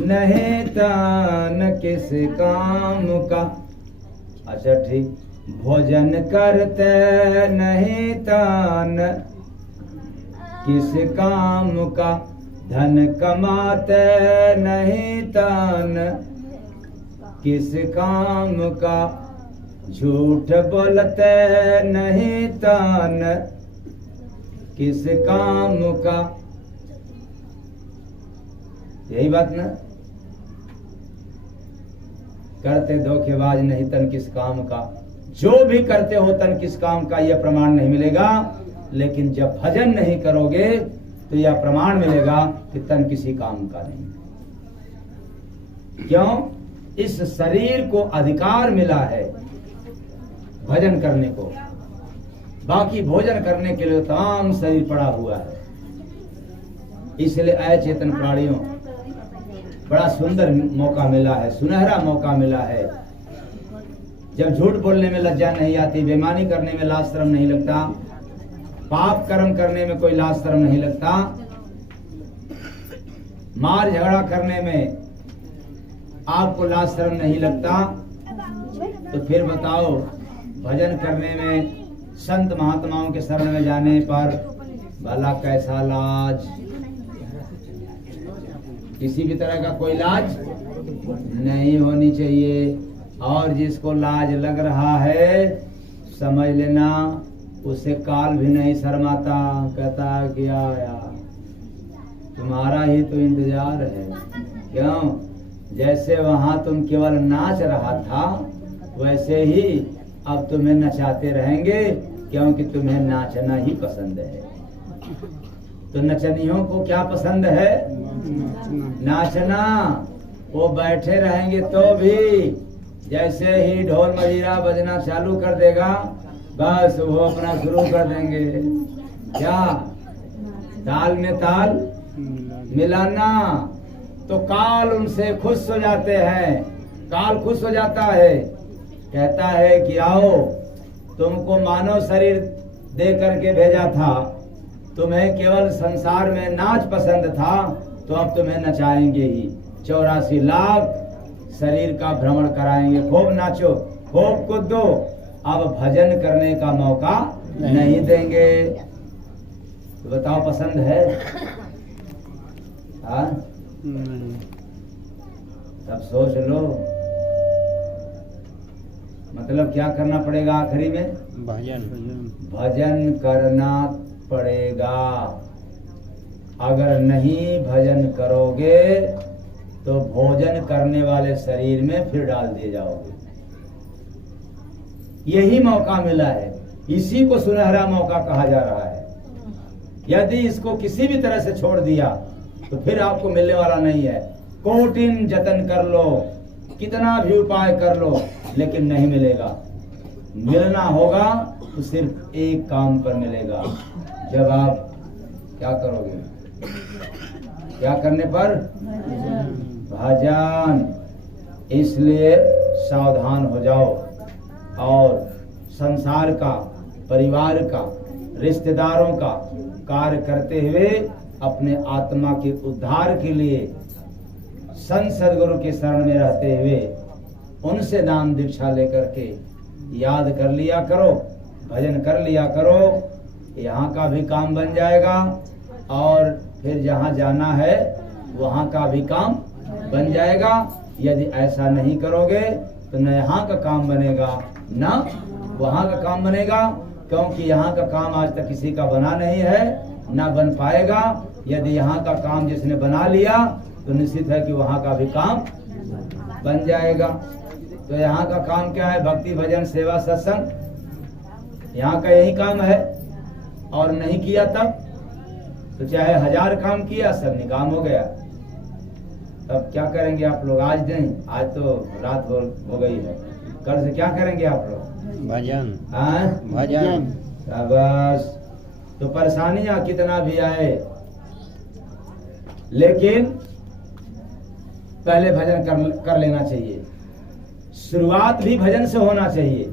नहीं तन किस काम का। अच्छा ठीक, भोजन करते नहीं तन किस काम का, धन कमाते नहीं तन किस काम का, झूठ बोलते नहीं तन किस काम का। यही बात ना, करते धोखेबाज नहीं तन किस काम का। जो भी करते हो तन किस काम का, यह प्रमाण नहीं मिलेगा। लेकिन जब भजन नहीं करोगे तो यह प्रमाण मिलेगा कि तन किसी काम का नहीं। क्यों? इस शरीर को अधिकार मिला है भजन करने को, बाकी भोजन करने के लिए तमाम शरीर पड़ा हुआ है। इसलिए अचेतन प्राणियों, बड़ा सुंदर मौका मिला है, सुनहरा मौका मिला है। जब झूठ बोलने में लज्जा नहीं आती, बेईमानी करने में लाज शर्म नहीं लगता, पाप कर्म करने में कोई लाज शर्म नहीं लगता, मार झगड़ा करने में आपको लाज शर्म नहीं लगता, तो फिर बताओ भजन करने में, संत महात्माओं के शरण में जाने पर भला कैसा लाज? किसी भी तरह का कोई लाज नहीं होनी चाहिए। और जिसको लाज लग रहा है समझ लेना उसे काल भी नहीं शर्माता, कहता है कि यार तुम्हारा ही तो इंतजार है। क्यों? जैसे वहां तुम केवल नाच रहा था वैसे ही अब तुम्हें नचाते रहेंगे, क्योंकि तुम्हें नाचना ही पसंद है। तो नचनियों को क्या पसंद है? नाचना। वो बैठे रहेंगे तो भी जैसे ही ढोल मजीरा बजना चालू कर देगा बस वो अपना शुरू कर देंगे। क्या? ताल में ताल मिलाना। तो काल उनसे खुश हो जाते हैं, काल खुश हो जाता है, कहता है कि आओ तुमको मानव शरीर दे करके भेजा था, तुम्हें केवल संसार में नाच पसंद था, तो अब तुम्हें नचाएंगे ही। 84 लाख शरीर का भ्रमण कराएंगे, खूब नाचो खूब कूदो, अब भजन करने का मौका नहीं देंगे। तो बताओ पसंद है? हाँ, तब सोच लो मतलब क्या करना पड़ेगा आखिरी में? भजन करना पड़ेगा। अगर नहीं भजन करोगे तो भोजन करने वाले शरीर में फिर डाल दिए जाओगे। यही मौका मिला है, इसी को सुनहरा मौका कहा जा रहा है। यदि इसको किसी भी तरह से छोड़ दिया तो फिर आपको मिलने वाला नहीं है। कोटिन जतन कर लो, कितना भी उपाय कर लो, लेकिन नहीं मिलेगा। मिलना होगा तो सिर्फ एक काम पर मिलेगा, जब आप क्या करोगे? क्या करने पर? भजन। इसलिए सावधान हो जाओ और संसार का, परिवार का, रिश्तेदारों का कार्य करते हुए अपने आत्मा के उद्धार के लिए संत सद्गुरु के शरण में रहते हुए उनसे नाम दीक्षा लेकर के याद कर लिया करो, भजन कर लिया करो। यहाँ का भी काम बन जाएगा और फिर जहाँ जाना है वहाँ का भी काम बन जाएगा। यदि ऐसा नहीं करोगे तो न यहाँ का काम बनेगा न वहाँ का काम बनेगा, क्योंकि यहाँ का काम आज तक किसी का बना नहीं है, न बन पाएगा। यदि यहाँ का काम जिसने बना लिया तो निश्चित है कि वहाँ का भी काम बन जाएगा। तो यहाँ का काम क्या है? भक्ति, भजन, सेवा, सत्संग, यहाँ का यही काम है। और नहीं किया तब तो चाहे 1000 काम किया सब निकाम हो गया। तब क्या करेंगे आप लोग? आज नहीं, आज तो रात हो गई है, कल से क्या करेंगे आप लोग? भजन। भजन। बस। तो परेशानियां कितना भी आए, लेकिन पहले भजन कर लेना चाहिए। शुरुआत भी भजन से होना चाहिए।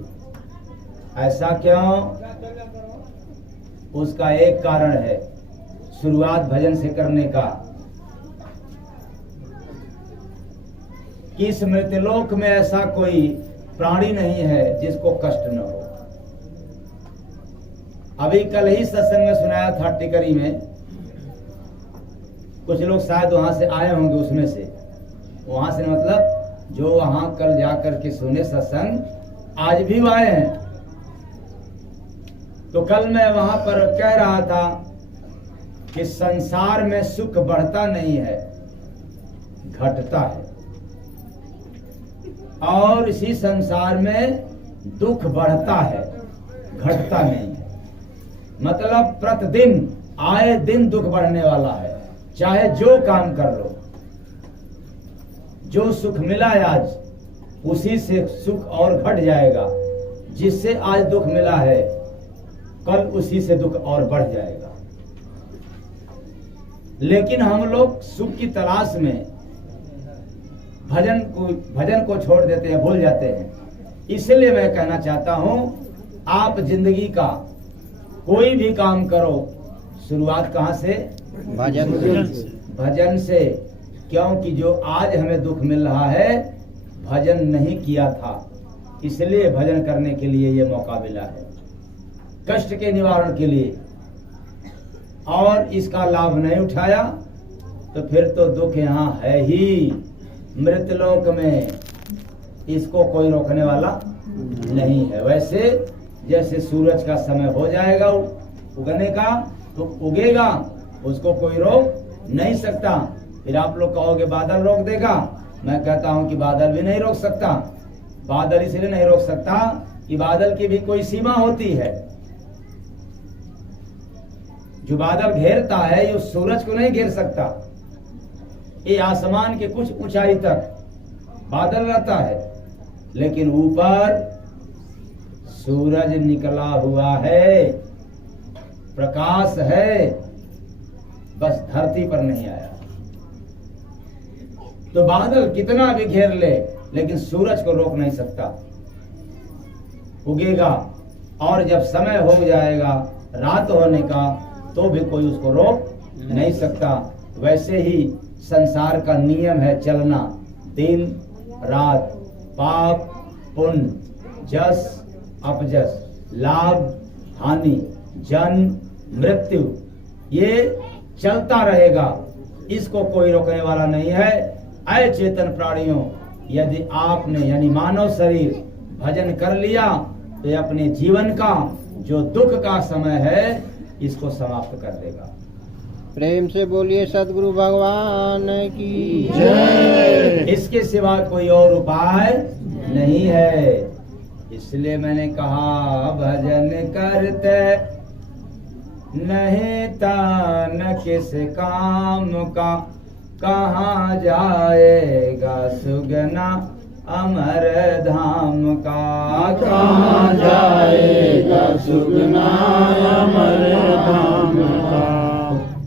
ऐसा क्यों? उसका एक कारण है शुरुआत भजन से करने का। कि इस मृत्यलोक में ऐसा कोई प्राणी नहीं है जिसको कष्ट न हो। अभी कल ही सत्संग में सुनाया था टिकरी में, कुछ लोग शायद वहां से आए होंगे, उसमें से वहां से मतलब जो वहां कल जाकर के सुने सत्संग, आज भी वो आए हैं। तो कल मैं वहां पर कह रहा था कि संसार में सुख बढ़ता नहीं है, घटता है, और इसी संसार में दुख बढ़ता है, घटता नहीं है। मतलब प्रतिदिन आए दिन दुख बढ़ने वाला है। चाहे जो काम कर लो, जो सुख मिला है आज, उसी से सुख और घट जाएगा। जिससे आज दुख मिला है, कल उसी से दुख और बढ़ जाएगा। लेकिन हम लोग सुख की तलाश में भजन को छोड़ देते हैं, भूल जाते हैं। इसलिए मैं कहना चाहता हूं, आप जिंदगी का कोई भी काम करो, शुरुआत कहां से? भजन से। क्योंकि जो आज हमें दुख मिल रहा है, भजन नहीं किया था, इसलिए भजन करने के लिए ये मौका मिला है, कष्ट के निवारण के लिए। और इसका लाभ नहीं उठाया तो फिर तो दुख यहाँ है ही, मृतलोक में। इसको कोई रोकने वाला नहीं है। वैसे जैसे सूरज का समय हो जाएगा उगने का, तो उगेगा, उसको कोई रोक नहीं सकता। फिर आप लोग कहोगे बादल रोक देगा, मैं कहता हूं कि बादल भी नहीं रोक सकता। बादल इसलिए नहीं रोक सकता कि बादल की भी कोई सीमा होती है। जो बादल घेरता है, ये उस सूरज को नहीं घेर सकता। ये आसमान के कुछ ऊंचाई तक बादल रहता है, लेकिन ऊपर सूरज निकला हुआ है, प्रकाश है, बस धरती पर नहीं आया। तो बादल कितना भी घेर ले, लेकिन सूरज को रोक नहीं सकता। उगेगा, और जब समय हो जाएगा रात होने का, तो भी कोई उसको रोक नहीं सकता। वैसे ही संसार का नियम है चलना, दिन रात, पाप पुण्य, जस अपजस, लाभ हानि, जन्म मृत्यु, ये चलता रहेगा। इसको कोई रोकने वाला नहीं है। ऐ चेतन प्राणियों, यदि आपने यानी मानव शरीर भजन कर लिया, तो ये अपने जीवन का जो दुख का समय है, इसको समाप्त कर देगा। प्रेम से बोलिए सद्गुरु भगवान की जय। इसके सिवा कोई और उपाय नहीं है। इसलिए मैंने कहा, भजन करते नहीं तान किस काम का, कहाँ जाएगा सुगना अमर धाम का। कहाँ जाएगा सुगना अमर धाम का।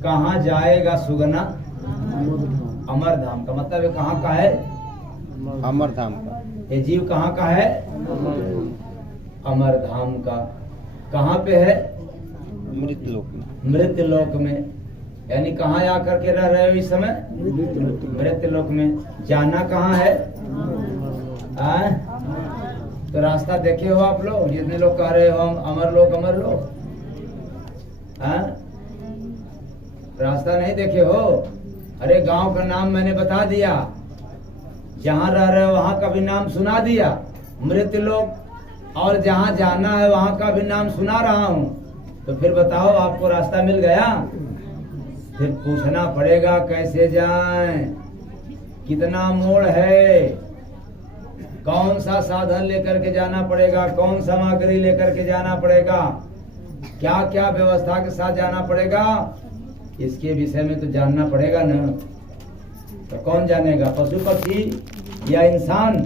कहाँ जाएगा सुगना अमर धाम का, मतलब ये कहाँ का है? अमर धाम का। ये जीव कहाँ का है? अमर धाम का। कहाँ पे है? मृतलोक में। मृतलोक में। यानी कहाँ आकर के रह रहे हो इस समय? मृतलोक में। जाना कहाँ है? तो रास्ता देखे हो आप लोग? जितने लोग कह रहे हो हम अमर लोक अमर लोक, रास्ता नहीं देखे हो? अरे गांव का नाम मैंने बता दिया, जहाँ रह रहे हो वहाँ का भी नाम सुना दिया, मृतलोक, और जहाँ जाना है वहाँ का भी नाम सुना रहा हूँ। तो फिर बताओ, आपको रास्ता मिल गया? फिर पूछना पड़ेगा कैसे जाएं, कितना मोड़ है, कौन सा साधन लेकर के जाना पड़ेगा, कौन सामग्री लेकर के जाना पड़ेगा, क्या क्या व्यवस्था के साथ जाना पड़ेगा, इसके विषय में तो जानना पड़ेगा ना। तो कौन जानेगा? पशु पक्षी या इंसान?